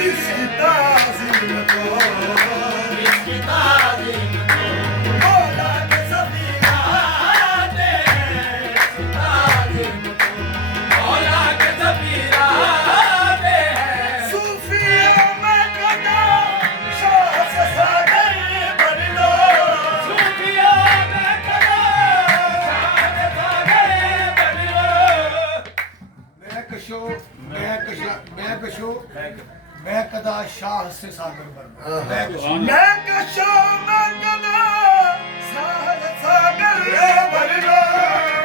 जिसकी ताज़ीम को मौला के सभी राहते हैं, जिसकी ताज़ीम को सूफियों में कदम शाह से सागर भर लो, मैं कदा शाह से सागर भर मैं कशो मैं कदा शाह से सागर भर लो,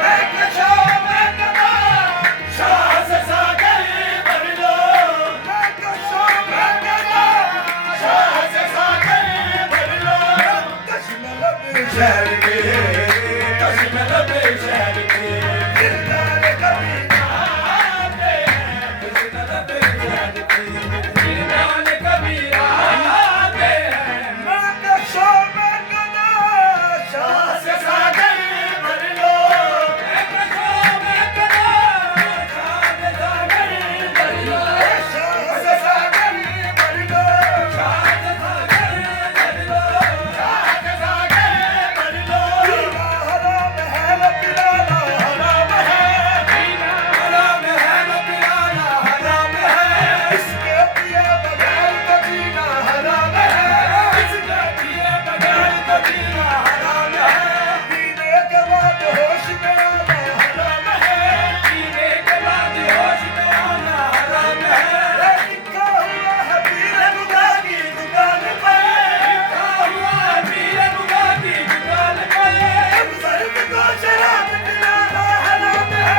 मैं कशो मैं कदा शाह से सागर भर लो, मैं कशो मैं कदा शाह से सागर भर लो, कश्मीर में शहर के कश्मीर में शहर के दिलदार कभी ना आते हैं, कश्मीर में शहर के दिलदार कभी आते हैं, मैं कशो मैं कदा शाह से सागर भर लो, मैं कशो मैं कदा शाह से सागर भर लो, शाह से सागर भर लो, शाह से सागर भर लो, शाह से सागर भर लो, पीना हराम है न पिलाना हराम है, पीना हराम है न पिलाना हराम है, इसके पिए बगैर तो जीना हराम है, इसके पिए बगैर तो जीना हराम है, पीने के बाद होश में आना हराम है, पीने के बाद होश में आना हराम है, लिखा हुआ है पीर बुगा की दुकान पर, लिखा हुआ है पीर बुगा की दुकान पर, बुजुर्ग को शराब पिलाना हराम है,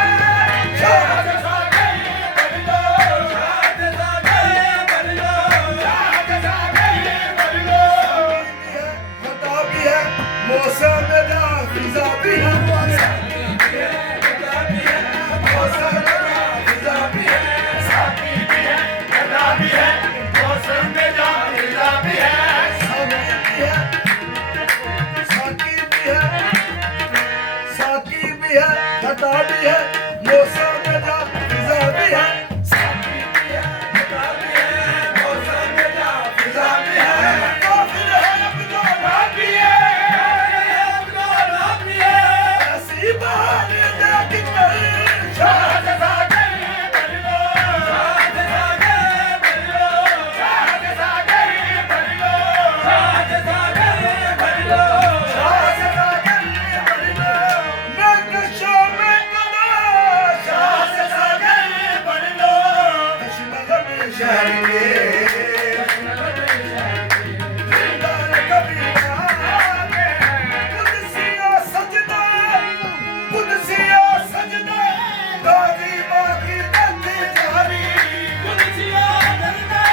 शाह से सागर भर लो, शाह से सागर भर लो, शाह से सागर भर लो, खता भी है मौसम में जा फिजा भी है, साकी भी है खता भी है मौसम में जा फिजा भी है, साकी भी है खता भी है मौसम में जा फिजा भी है, साकी भी है साकी भी है साकी भी है खता भी है मौसम में जा फिजा भी है, साकी भी है खता भी है मौसम में जा फिजा भी है, काफिर है अब्दुल्ला भी है अब्दुल्ला भी है, ऐसी बहार देख कर शाह से सागर भर लो, शाह से सागर भर लो, शाह से सागर भर लो, शाह से सागर भर लो, शाह से सागर भर लो, मैं कशो मैं कदा शाह से सागर भर लो, कश्मीर में शहर के दिलदार कभी ना आते हैं, कुदसिया सजदा दादी माँ की दंद जारी, कुदसिया सजदा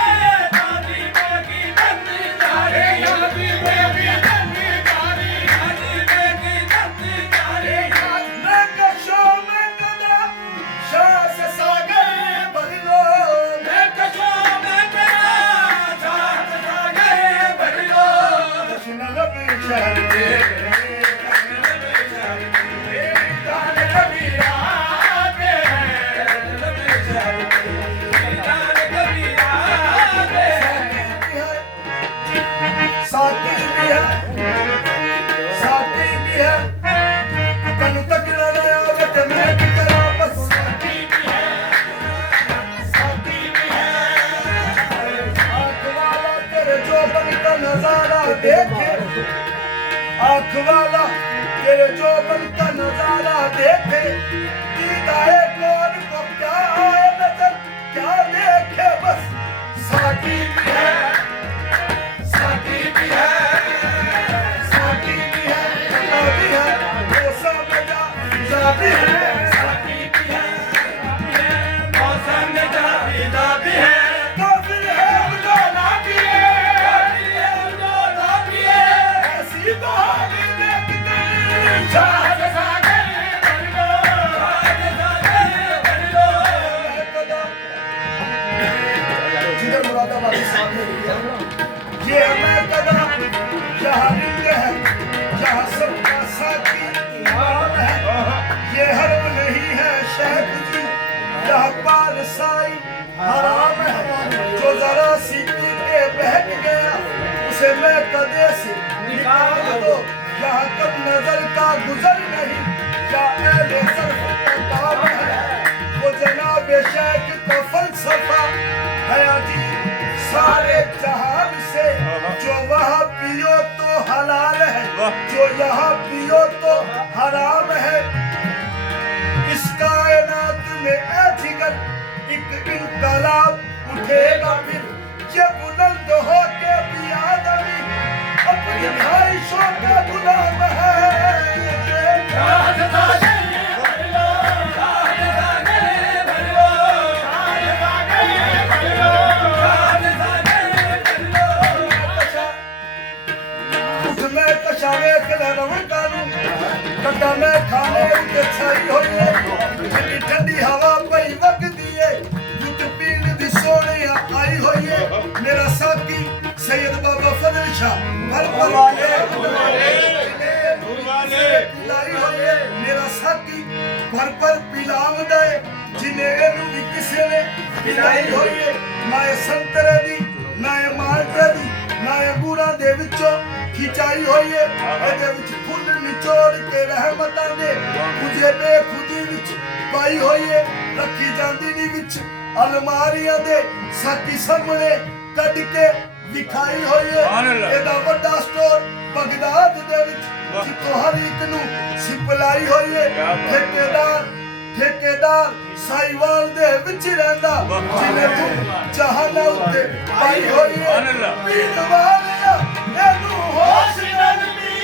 दादी माँ की दंद जारी, दादी माँ की दंद जारी, दादी माँ की दंद जारी, मैं कशो मैं कदा शाह से सागर भर लो, मैं कशो मैं कदा शाह से सागर भर लो, कश्मीर में शहर के दिलदार कभी आते हैं, दिलदार कभी आते हैं, साथी भी है साथी भी है कल तक न नया वत मैं की तरह बस, साथी भी है आँख वाला तेरे जोबन का नजारा देखे, आँख वाला तेरे जोबन का नजारा देखे, दीदाए कौन को क्या आए नजर क्या देखे बस, साकी भी है साकी भी है साकी भी है खता भी है मौसम में जा फिजा भी है, साकी भी है मौसम में जा फिजा भी है, काफिर है अब्दुल्ला भी है अब्दुल्ला भी है, ऐसी बहार देख कर शाह से सागर भर लो, शाह से सागर भर लो, मैं कदा जिधर मुरादाबाद सामने लिया ये मैं कदा जहाँ रिंग है जहाँ सबका साथी इमाम है, ये हरम नहीं है शेख जी जहाँ पार साई हराम है। जो जरा सी पी के बहक गया उसे मैं कदे से निकाल दो। यहाँ तक नजर का गुजर नहीं क्या ऐले सर्फ का काम है। वो जनाब शेख का फलसफा है अजीब सारे जहान से। जो वहाँ पियो तो हलाल है, जो यहाँ पियो तो हराम है। इस कायनात में ऐ जिगर एक इनकलाब उठेगा फिर। ये बुलंद हो के भी आदमी अपनी ख्वाहिशों का गुलाम है। कटा में खाने के छाई होई है ठंडी ठंडी हवा पई वगदी है। दुध पीण दी सोहणिया आई होई है। मेरा साथी सैयद बाबा फजल शाह हर वाले लाई होई है। मेरा साथी भर पिलावदा है जिन्हें एनू भी किसी ने पिलाई होई है। ना ये संतरे दी ना ये माल्टे दी ना ये अंगूरां दे विचों खिंचाई होई है। ਇਹਦੇ ਵਿੱਚ ਫੁੱਲ ਨਿਚੋੜ ਕੇ ਰਹਿਮਤਾਂ ਦੇ ਖੁਦੇ ਬੇਖੁਦੀ ਵਿੱਚ ਪਾਈ ਹੋਈ ਹੈ। ਰੱਖੀ ਜਾਂਦੀ ਨਹੀਂ ਵਿੱਚ ਅਲਮਾਰੀਆਂ ਦੇ ਸਾਕੀ ਸਾਹਮਣੇ ਕੱਢ ਕੇ ਵਿਖਾਈ ਹੋਈ ਹੈ। ਇਹਦਾ ਵੱਡਾ ਸਟੋਰ ਬਗਦਾਦ ਦੇ ਵਿੱਚ ਜਿੱਥੋਂ ਹਰ ਇੱਕ ਨੂੰ ਸਿਪਲਾਈ ਹੋਈ ਹੈ। ਠੇਕੇਦਾਰ ਸਾਈਵਾਲ ਦੇ ਵਿੱਚ ਰਹਿੰਦਾ ਜਿਹਨੇ ਤੂੰ ਜਹਾਨਾਂ ਉੱਤੇ ਪਾਈ ਹੋਈ ਹੈ। ਪੀਣ ਵਾਲਿਆ ਇਹਨੂੰ ਹੋਸ਼ ਨਲਮੀ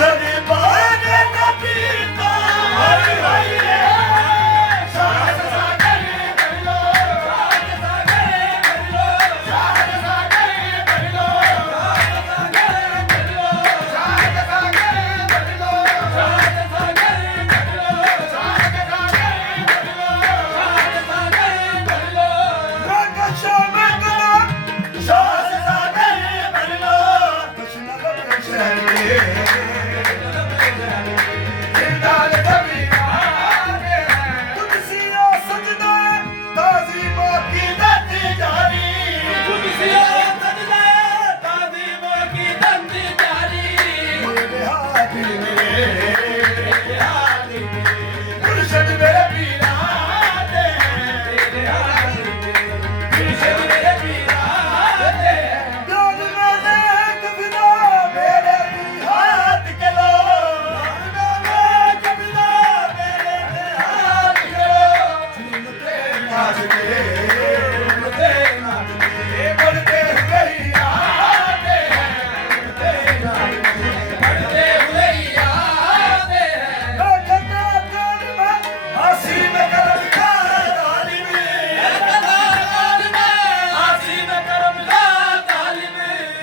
ਰਵੀ ਬਾਣੇ ਨਾ ਪੀਤਾ ਹਰੀ ਹੋਈ ਹੈ।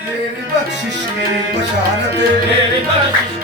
मेरी बख्शिश मेरी बशारत मेरी बख्शिश